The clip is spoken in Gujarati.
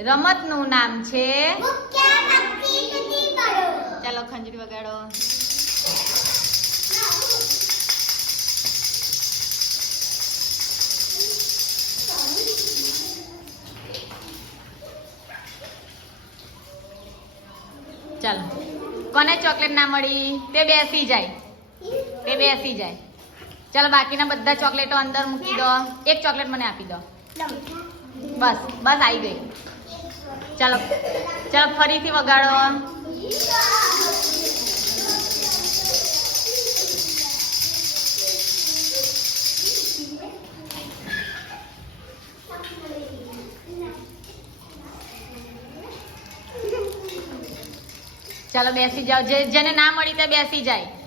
રમતનું નામ છે ચાલો ખંજરી વગાડો. ચાલો કોને ચોકલેટ ના મળી તે બેસી જાય. ચાલો બાકીના બધા ચોકલેટો અંદર મૂકી દો. એક ચોકલેટ મને આપી દો. બસ આવી ગઈ. ચાલો ફરીથી વગાડો. ચાલો બેસી જાઓ. જેને ના મળી તે બેસી જાય.